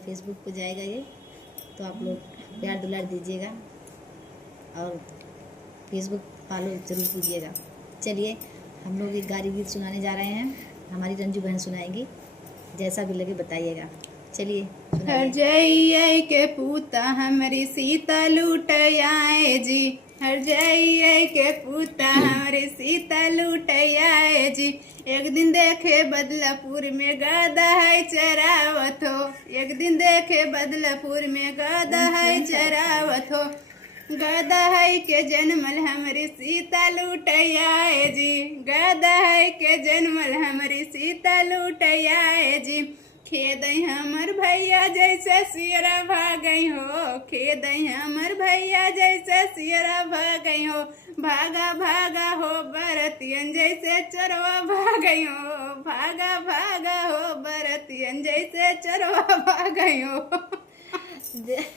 Facebook पे जाएगा ये, तो आप लोग प्यार दुलार दीजिएगा और फेसबुक फॉलो ज़रूर कीजिएगा। चलिए हम लोग एक गारी गीत सुनाने जा रहे हैं, हमारी रंजू बहन सुनाएगी, जैसा भी लगे बताइएगा। चलिए हर जइए के पूता हमारी सीता लूट आए जी, हर जइए के पूता हमारी सीता लूट आए जी। एक दिन देखे बदलापुर में गधा है चरावत हो, एक दिन देखे बदलापुर में गधा है चरावत हो। गधा है के जन्मल हमारी सीता लूट आए जी, गधा है के जन्मल हमारी सीता लूट आए जी। खेद हमर भैया जैसे सियरा भागई हो, खेद हमर भैया जैसे सियरा भागई हो। भागा भागा हो बरतियन जैसे चरवा भागई हो, भागा भागा हो बरतियन जैसे चरवा भागई हो।